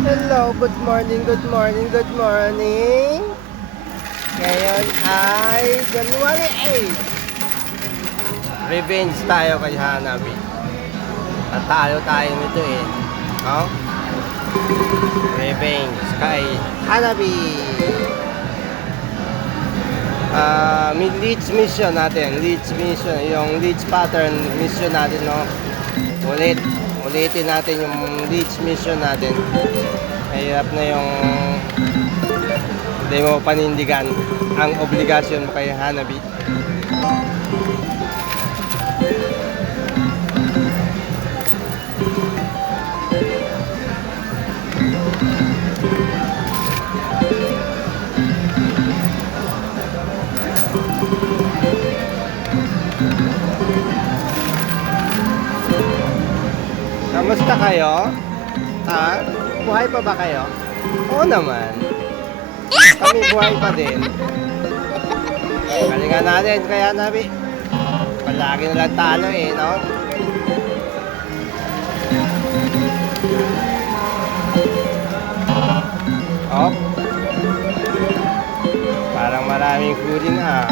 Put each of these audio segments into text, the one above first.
Hello, good morning, good morning, good morning. Ngayon ay January 8. Revenge tayo kay Hanabi. At tayo nito eh. Oh? Revenge kay Hanabi. May leech mission natin. Leech mission. Yung leech pattern mission natin, no? Ulitin natin yung leech mission natin. Mahirap na yung hindi mo panindigan ang obligasyon mo kay Hanabi. Kamusta kayo? Ha? Buhay pa ba kayo? Oo naman. Kami buhay pa din. Galingan natin kaya Hanabi. Palagi na lang talo eh, no? Oh. Parang maraming huli na.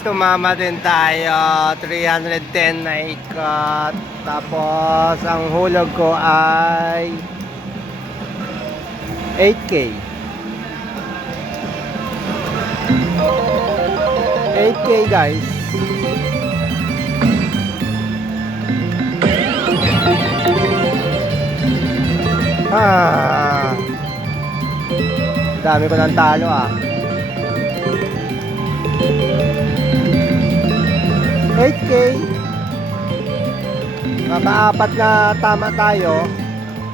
Tumama din tayo 310 na ikot. Tapos ang hulog ko ay 8K 8K guys. Dami ko ng talo ah. 8K. Makaapat na tama tayo.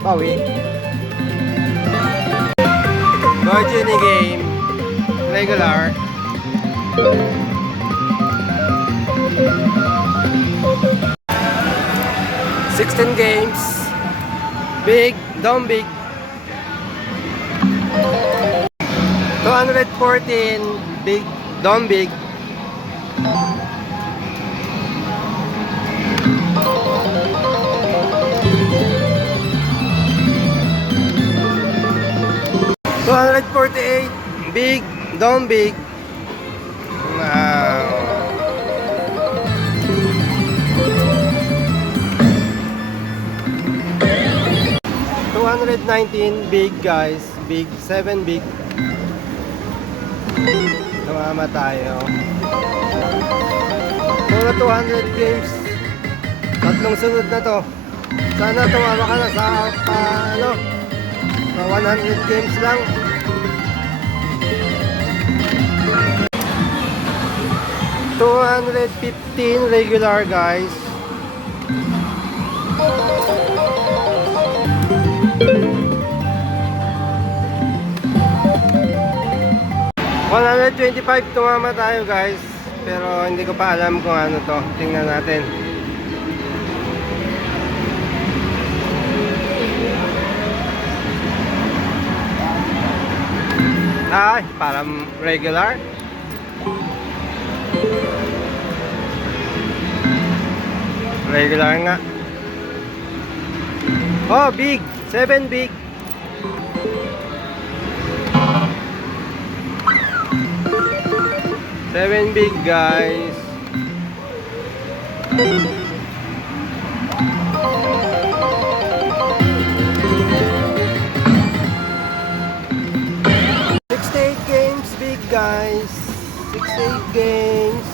Bawi. Virginia game. Regular. $16 games. Big, down big. 214 big, down big. $248 big, down big. Wow. $219 big guys, big, 7 big. Tumama tayo. Puro 200 games. Tatlong sunod na to. Sana tumama ka na sa 100 games lang. $215 regular guys. $125 tumama tayo guys. Pero hindi ko pa alam kung ano to. Tingnan natin. Ay, parang regular. Regular nga. Oh, big. 7 big. Seven big guys. guys. 68 games.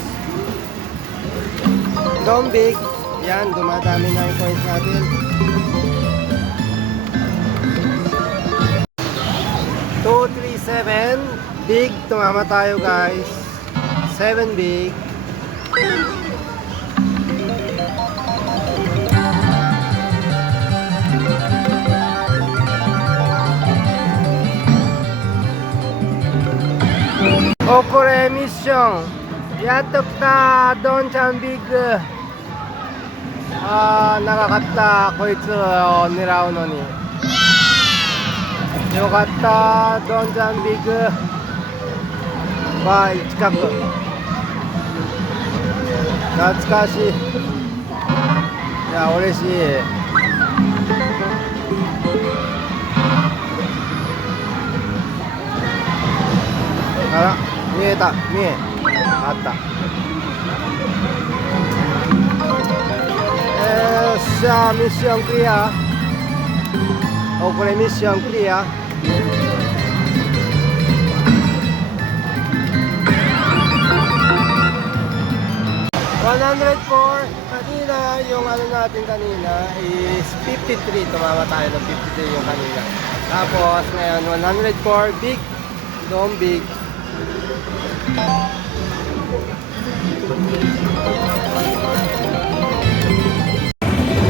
Down big. Yan, dumadami na yung coins natin. 237 big. Tumama tayo guys. 7 big. Okure mission. Yatok ta Donchan big. Nakakatta koitsu nirao no ni. Yokatta Donchan big. Bye, chikaku. Natsukashii. Ya, ureshii. Ara, 見えた、あった。よっしゃ、ミッションクリア。お、これミッションクリア。104. Kanina, yung ano natin kanina is 53. Tumama tayo ng 53 yung kanina. Tapos, ngayon, 104. Big. Don't big.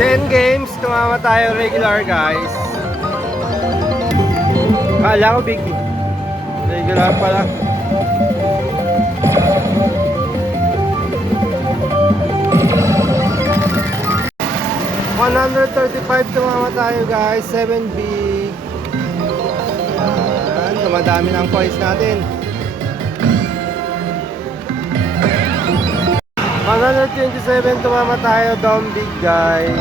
10 games, tumama tayo regular guys. Kala ko big. Regular pala. $135 tumama tayo guys. 7 big. Yan, dumadami ng coins natin. 127 tumama tayo, down big guys.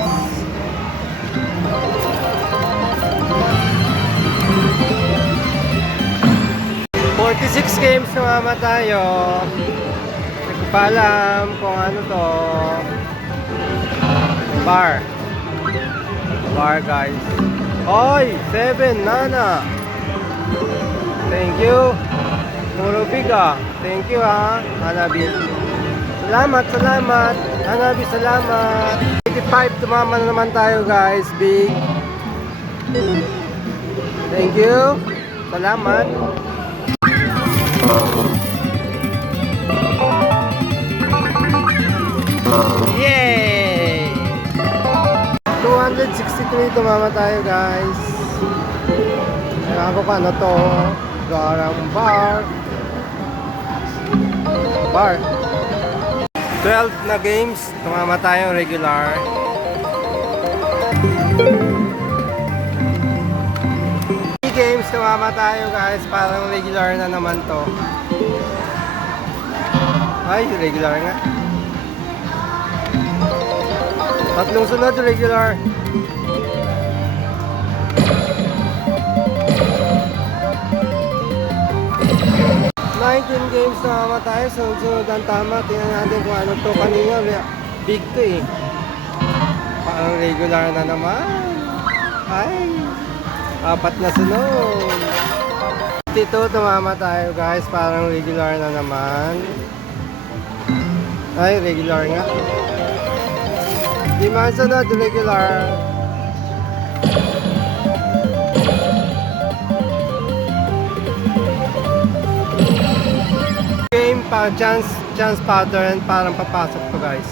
$46 games tumama tayo. Hindi ko pa alam kung ano to. Bar guys. Oy, 7 nana. Thank you. Puro big ah. Thank you ah, Hanabi. Salamat. Hanabi, salamat. 85 tumama na naman tayo guys. Big. Thank you. Salamat. Yay! 263 tumama tayo guys. Kailangan ko pa ano to. Garang bar. 12 na games, tumama tayo regular. 3 games, tumama tayo guys. Parang regular na naman to. Ay, regular nga. Tatlong sunod regular. 19 games na tayo. Sunod ang tama. Tingnan natin kung ano to. Kanina big to eh. Parang regular na naman. Ay, 4 na sunod. 52 tumama tayo guys. Parang regular na naman. Ay, regular nga. 5 sunod regular. Parang chance pattern, parang papasok to guys.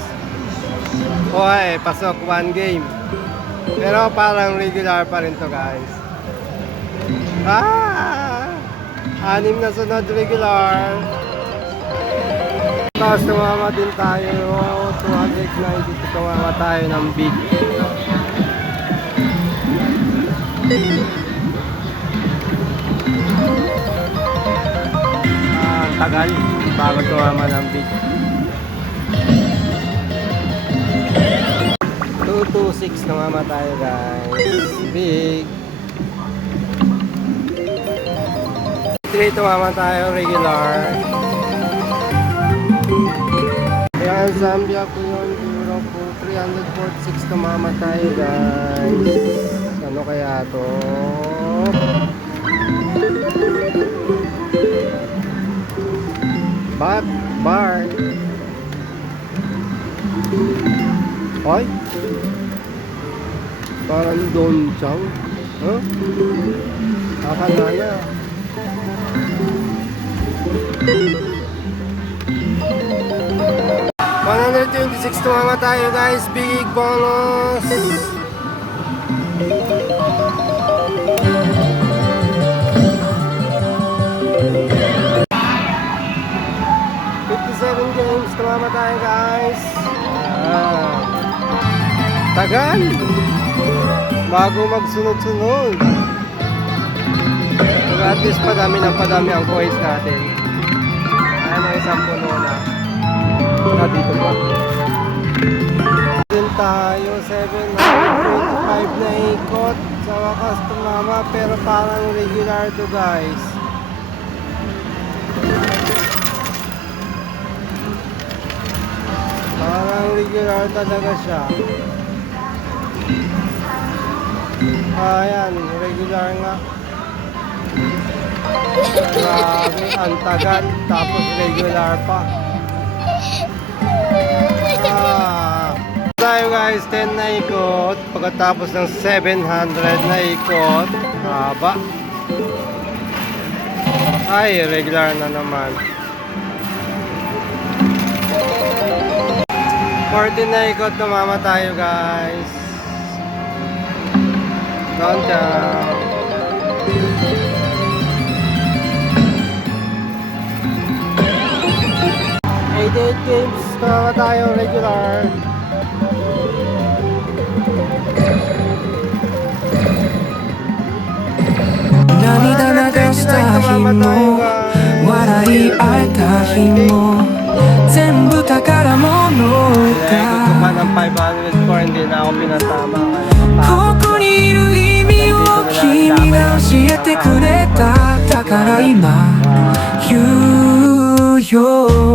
Okay, pasok 1 game. Pero parang regular pa rin to guys. 6 na sunod regular. Tapos tumama din tayo 290, tumama tayo ng big. Tagal bago tumama ng big. 226 tumama tayo guys. Big. 3 tumama tayo regular. Ayan, Zambia ko yun. Euro po 346 tumama tayo guys. Ano kaya to? Parang Don Chow. Huh? Kakanana. $126 tumama tayo guys. Big bonus. $57 tumama tayo guys. Tagal. Bago magsunod-sunod. Pero at least padami ang coins natin. Ano, isang puno na. Dito pa. Din tayo, 725 na ikot. Sa wakas tumama, pero parang regular to guys. Parang regular talaga siya. Ayan, regular nga. Grabe, ang tagal. Tapos regular pa. Tayo guys, 10 na ikot. Pagkatapos ng 700 na ikot. Haba. Ay, regular na naman. 14 na ikot, tumama tayo guys. Countdown. 88 games, tumama tayo regular. Narida nagasta himo, warai aita himo, zenbu takaramono da. Ko pa ng 504, hindi na ako pinatama. Koko ni iru imi wo kimi ga oshiete kureta, dakara ima, you yo.